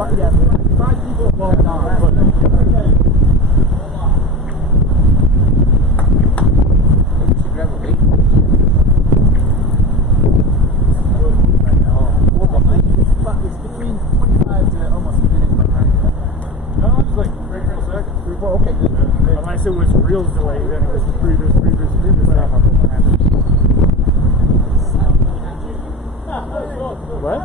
Yeah, 5 people won't die. It's between 25 to almost a minute behind. No, it's like 3 seconds. 3, 4, okay. Unless it was real delay, then it was the previous time. What?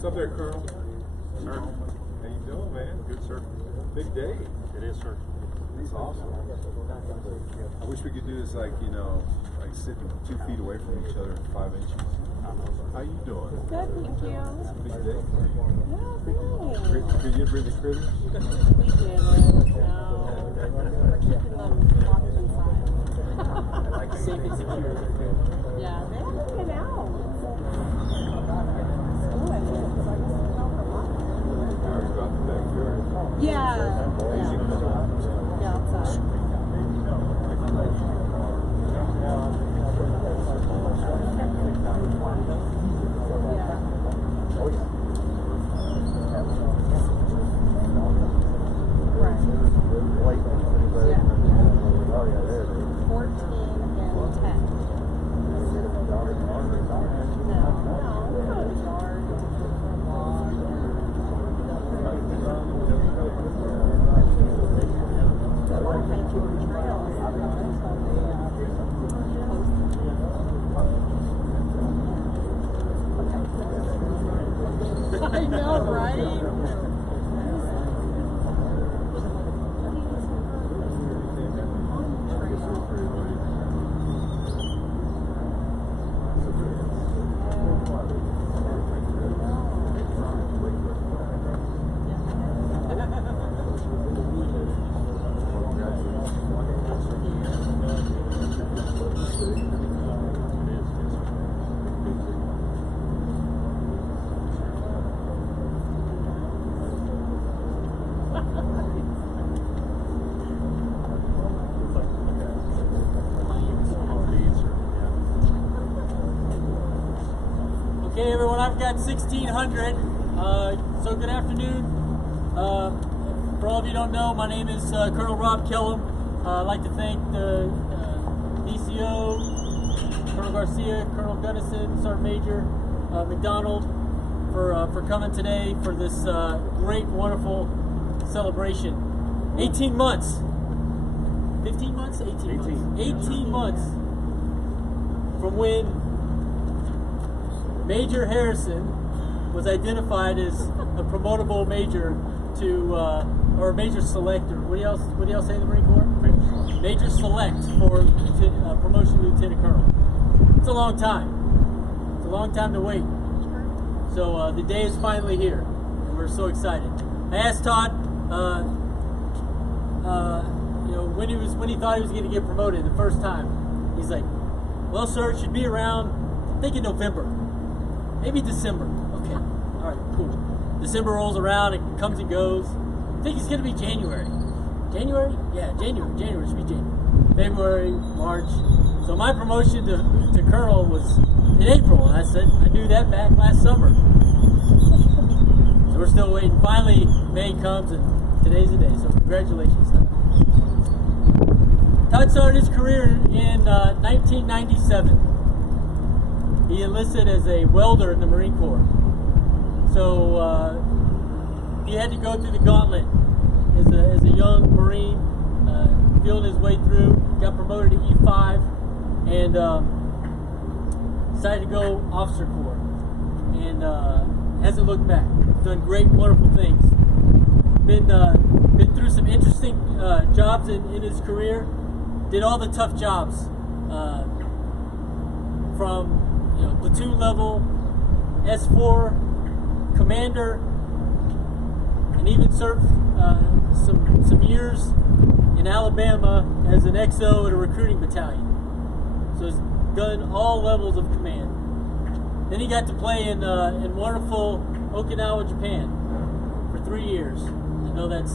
What's up there, Colonel? Sir, how you doing, man? Good, sir. Big day. It is, sir. It's awesome. I wish we could do this like, you know, like sitting 2 feet away from each other 5 inches. How you doing? Good, thank you. It's a big day. Yeah, thanks. Could you ever the critters? We did it. We're keeping them locked inside. Like safe and secure. Yeah, they have to get out. Yeah. Yeah, outside. I know, right? Okay, everyone, I've got 1600. So good afternoon. For all of you who don't know, my name is Colonel Rob Kellum. I'd like to thank the DCO, Colonel Garcia, Colonel Gunnison, Sergeant Major McDonald for coming today for this great, wonderful celebration. 18 months. 15 months? 18 months. 18 months from when Major Harrison was identified as a promotable major to, or major selector. What do y'all say in the Marine Corps? Major select for promotion to Lieutenant Colonel. It's a long time. It's a long time to wait. So the day is finally here, and we're so excited. I asked Todd, you know, when he thought he was going to get promoted the first time. He's like, "Well, sir, it should be around, I think in November." Maybe December. Okay. All right, cool. December rolls around, it comes and goes. I think it's going to be January. January? Yeah, January. January should be January. February, March. So my promotion to Colonel was in April, and I said I knew that back last summer. So we're still waiting. Finally, May comes, and today's the day. So congratulations, Todd. Todd started his career in 1997. He enlisted as a welder in the Marine Corps. So he had to go through the gauntlet as a young Marine, feeling his way through, got promoted to E5, and decided to go Officer Corps. And hasn't looked back. Done great, wonderful things. Been through some interesting jobs in his career. Did all the tough jobs, from platoon level, S4, commander, and even served some years in Alabama as an XO at a recruiting battalion. So he's done all levels of command. Then he got to play in wonderful Okinawa, Japan for 3 years. I know that's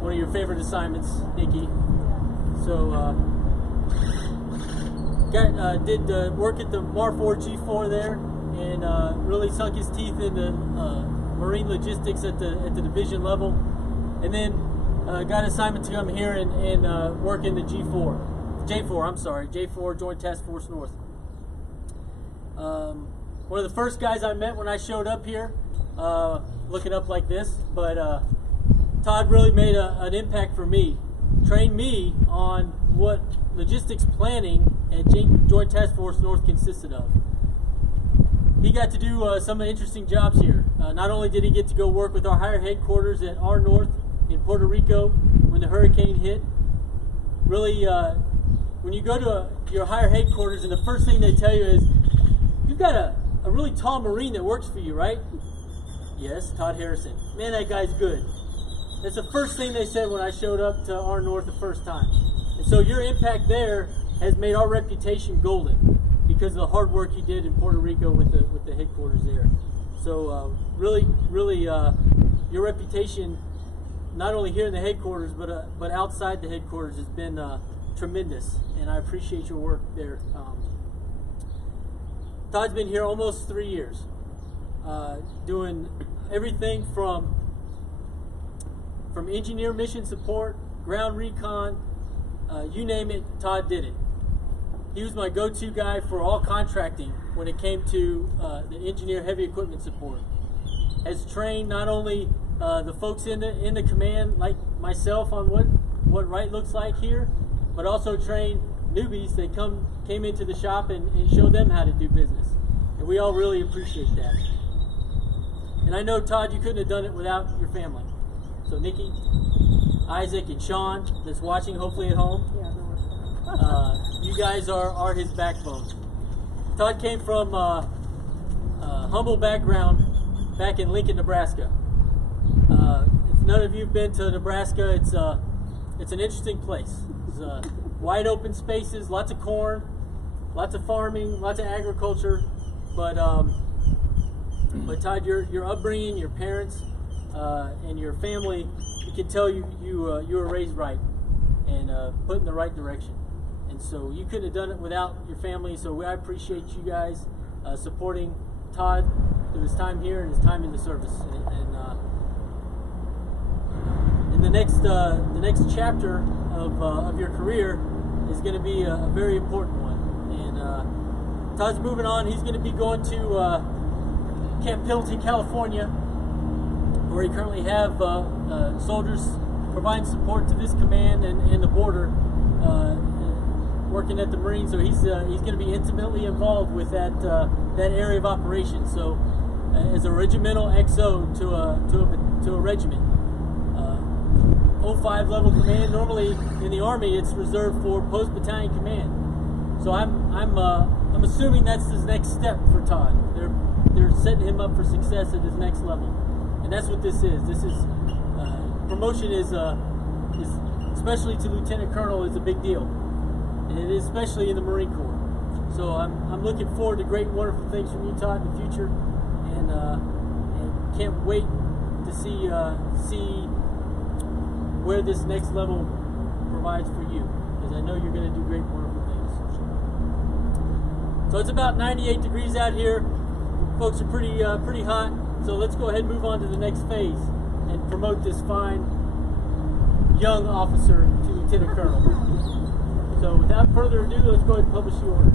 one of your favorite assignments, Nikki. So did work at the Mar 4 G4 there, and really sunk his teeth into marine logistics at the division level, and then got an assignment to come here and work in the J4 Joint Task Force North. One of the first guys I met when I showed up here, looking up like this, but Todd really made an impact for me, trained me on what logistics planning at Joint Task Force North consisted of. He got to do some interesting jobs here. Not only did he get to go work with our higher headquarters at our North in Puerto Rico when the hurricane hit. Really, when you go to your higher headquarters and the first thing they tell you is, you've got a really tall Marine that works for you, right? Yes, Todd Harrison. Man, that guy's good. That's the first thing they said when I showed up to our North the first time. And so your impact there has made our reputation golden because of the hard work you did in Puerto Rico with the headquarters there. So really, your reputation, not only here in the headquarters, but outside the headquarters, has been tremendous, and I appreciate your work there. Todd's been here almost 3 years, doing everything from engineer mission support, ground recon, you name it, Todd did it. He was my go-to guy for all contracting when it came to the engineer heavy equipment support. Has trained not only the folks in the command like myself on what right looks like here, but also trained newbies that came into the shop and showed them how to do business. And we all really appreciate that. And I know, Todd, you couldn't have done it without your family. So Nikki, Isaac, and Sean that's watching hopefully at home, you guys are his backbone. Todd came from a humble background back in Lincoln, Nebraska. If none of you have been to Nebraska, it's an interesting place. It's wide open spaces, lots of corn, lots of farming, lots of agriculture. But Todd, your upbringing, your parents, and your family, you can tell you were raised right and put in the right direction. And so you couldn't have done it without your family. So I appreciate you guys supporting Todd through his time here and his time in the service. And the next chapter of your career is going to be a very important one. And Todd's moving on. He's going to be going to Camp Pendleton, California, where he currently have soldiers providing support to this command and the border, working at the Marines. So he's going to be intimately involved with that area of operation. So as a regimental XO to a regiment, 05 level command. Normally in the Army, it's reserved for post battalion command. So I'm assuming that's his next step for Todd. They're setting him up for success at his next level, and that's what this is. This is promotion is especially to lieutenant colonel is a big deal, and it is especially in the Marine Corps. So I'm looking forward to great, wonderful things from you, Todd, in the future, and can't wait to see where this next level provides for you, because I know you're going to do great, wonderful things. So it's about 98 degrees out here. Folks are pretty hot. So let's go ahead and move on to the next phase and promote this fine young officer to lieutenant colonel. So without further ado, let's go ahead and publish the order.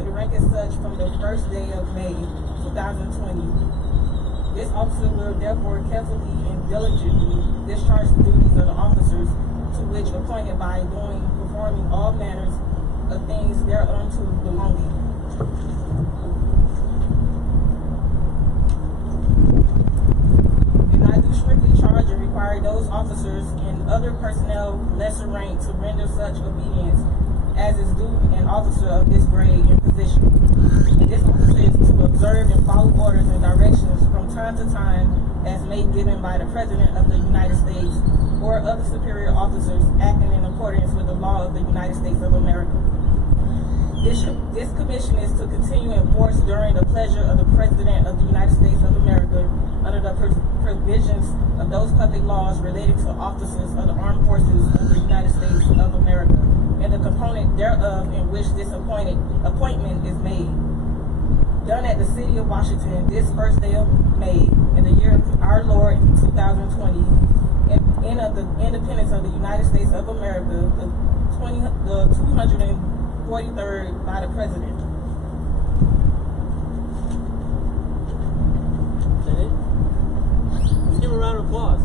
to the rank as such from the first day of May 2020. This officer will therefore carefully and diligently discharge the duties of the officers to which appointed by performing all manners of things thereunto belonging. And I do strictly charge and require those officers and other personnel lesser rank to render such obedience as is due an officer of this grade and position. And this officer is to observe and follow orders and directions from time to time as may given by the President of the United States or other superior officers acting in accordance with the law of the United States of America. This commission is to continue in force during the pleasure of the President of the United States of America under the provisions of those public laws relating to officers of the armed forces of the United States of America and the component thereof in which this appointment is made. Done at the City of Washington this first day of May in the year of our Lord 2020, in of the independence of the United States of America, the 243rd by the President. Is that it? Let's give a round of applause.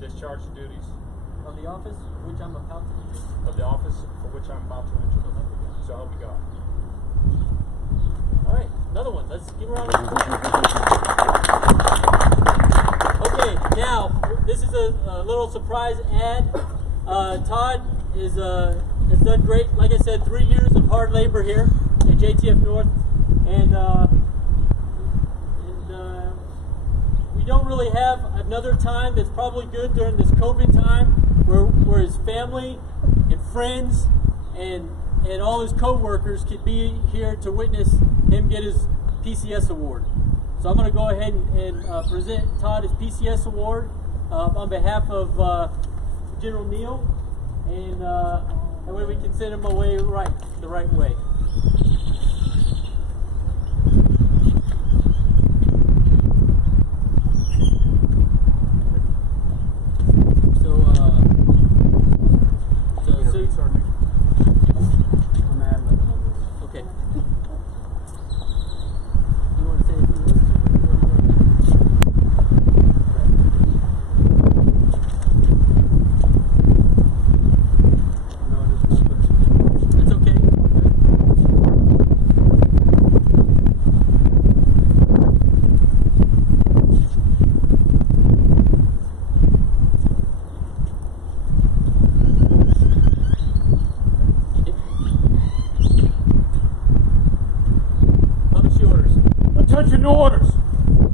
Discharge the duties Of the office which I'm about to enter. of the office for which I'm about to enter. So help me God. All right, another one. Let's give a round of applause. Okay, now this is a little surprise ad. Todd has done great. Like I said, 3 years of hard labor here at JTF North, and we don't really have another time that's probably good during this COVID time where his family and friends and all his co-workers could be here to witness him get his PCS award. So I'm going to go ahead and present Todd his PCS award on behalf of General Neal, and that way we can send him away the right way. Okay. You want to say anything else? That's okay. Attention orders!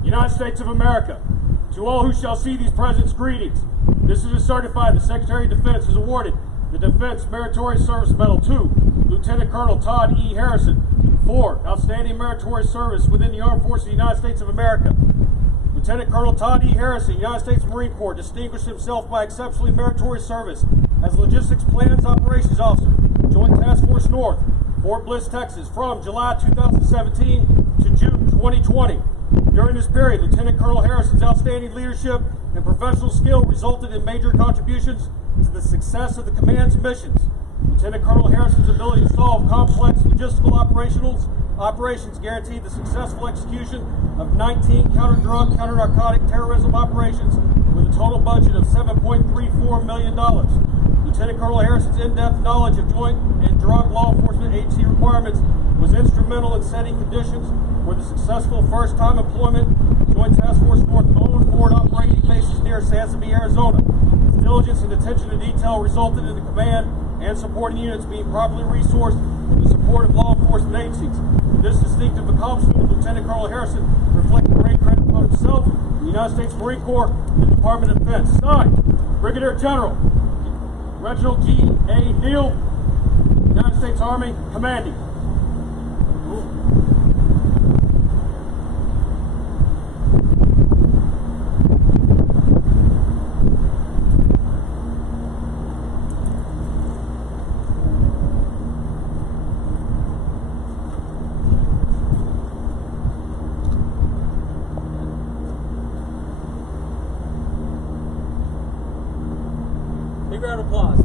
United States of America. To all who shall see these presents, greetings. This is to certify the Secretary of Defense has awarded the Defense Meritorious Service Medal to Lieutenant Colonel Todd E. Harrison for outstanding meritorious service within the Armed Forces of the United States of America. Lieutenant Colonel Todd E. Harrison, United States Marine Corps, distinguished himself by exceptionally meritorious service as Logistics Plans Operations Officer, Joint Task Force North, Fort Bliss, Texas, from July 2017 to June 2020. During this period, Lieutenant Colonel Harrison's outstanding leadership and professional skill resulted in major contributions to the success of the command's missions. Lieutenant Colonel Harrison's ability to solve complex logistical operations guaranteed the successful execution of 19 counter-drug, counter-narcotic terrorism operations with a total budget of $7.34 million. Lieutenant Colonel Harrison's in-depth knowledge of joint and drug law enforcement agency requirements was instrumental in setting conditions for the successful first-time employment Joint Task Force North owned forward operating bases near Sansevie, Arizona. His diligence and attention to detail resulted in the command and supporting units being properly resourced in the support of law enforcement agencies. This distinctive accomplishment of Lieutenant Colonel Harrison reflects great credit upon himself, the United States Marine Corps, and the Department of Defense. Signed, Brigadier General Reginald G. A. Neal, United States Army, commanding. Big round of applause.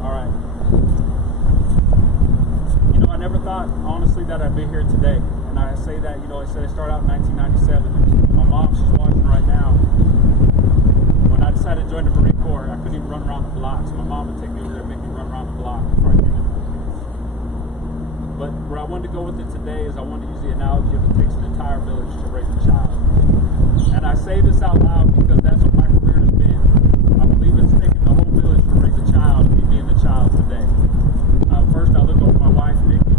All right. You know, I never thought, honestly, that I'd be here today. And I say that, you know, I said I started out in 1997. My mom, she's watching right now. When I decided to join the Marine Corps, I couldn't even run around the block. So my mom would take me over there and make me run around the block before I came into the kids. But where I wanted to go with it today is I wanted to use the analogy of it takes an entire village to raise a child. And I say this out loud because that's what my career has been. I believe it's taken the whole village to raise a child, me being the child today. First, I look over my wife, Nikki.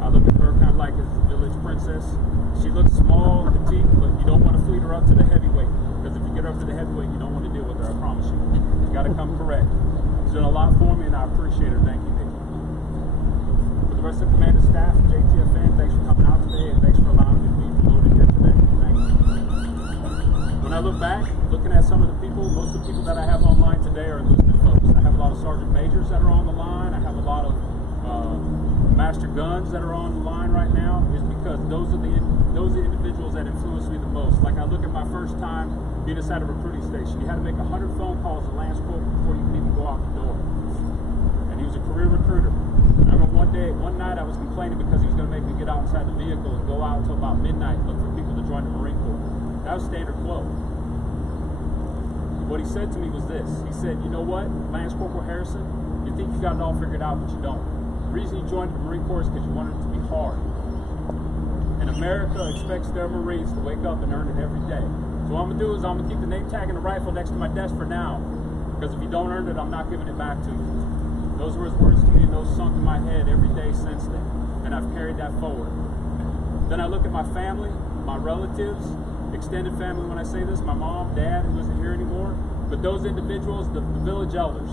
I look at her kind of like as a village princess. She looks small and petite, but you don't want to fleet her up to the heavyweight. Because if you get her up to the heavyweight, you don't want to deal with her, I promise you. You got to come correct. She's done a lot for me, and I appreciate her. Thank you, Nikki. For the rest of the command and staff, JTFN, thanks for coming out today, and thanks for allowing me to be promoted here today. Thank you. When I look back, looking at some of the people, most of the people that I have online today are enlisted folks. I have a lot of sergeant majors that are on the line. I have a lot of master guns that are on the line right now. Is because those are the individuals that influence me the most. Like I look at my first time being inside a recruiting station. You had to make 100 phone calls to Lance Corporal before you could even go out the door. And he was a career recruiter. I remember one night I was complaining because he was going to make me get out inside the vehicle and go out until about midnight and look for people to join the Marine Corps. That was standard flow. What he said to me was this. He said, you know what, Lance Corporal Harrison, you think you got it all figured out, but you don't. The reason you joined the Marine Corps is because you wanted it to be hard. And America expects their Marines to wake up and earn it every day. So what I'm going to do is I'm going to keep the name tag and the rifle next to my desk for now. Because if you don't earn it, I'm not giving it back to you. Those were his words to me, and those sunk in my head every day since then. And I've carried that forward. Then I look at my family, my relatives, extended family when I say this, my mom, dad, who isn't here anymore. But those individuals, the village elders.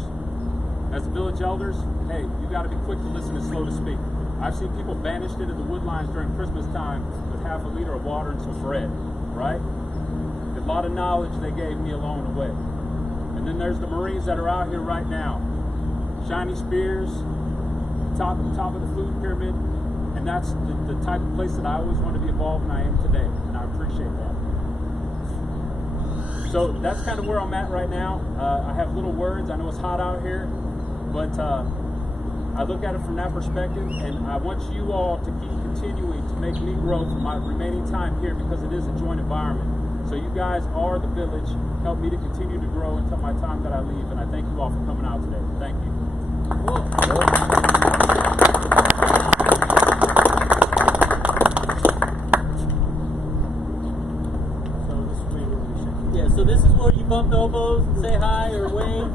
As the village elders, hey, you got to be quick to listen and slow to speak. I've seen people banished into the woodlines during Christmas time with half a liter of water and some bread, right? A lot of knowledge they gave me along the way. And then there's the Marines that are out here right now. Shiny spears, top of the food pyramid, and that's the type of place that I always wanted to be involved in. I am today, and I appreciate that. So that's kind of where I'm at right now. I have little words. I know it's hot out here, but I look at it from that perspective, and I want you all to keep continuing to make me grow for my remaining time here because it is a joint environment. So you guys are the village. Help me to continue to grow until my time that I leave, and I thank you all for coming out today. Thank you. Yeah, so this is where you bump elbows and say hi or wave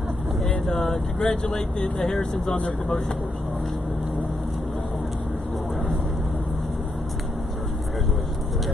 and congratulate the Harrisons on their promotion.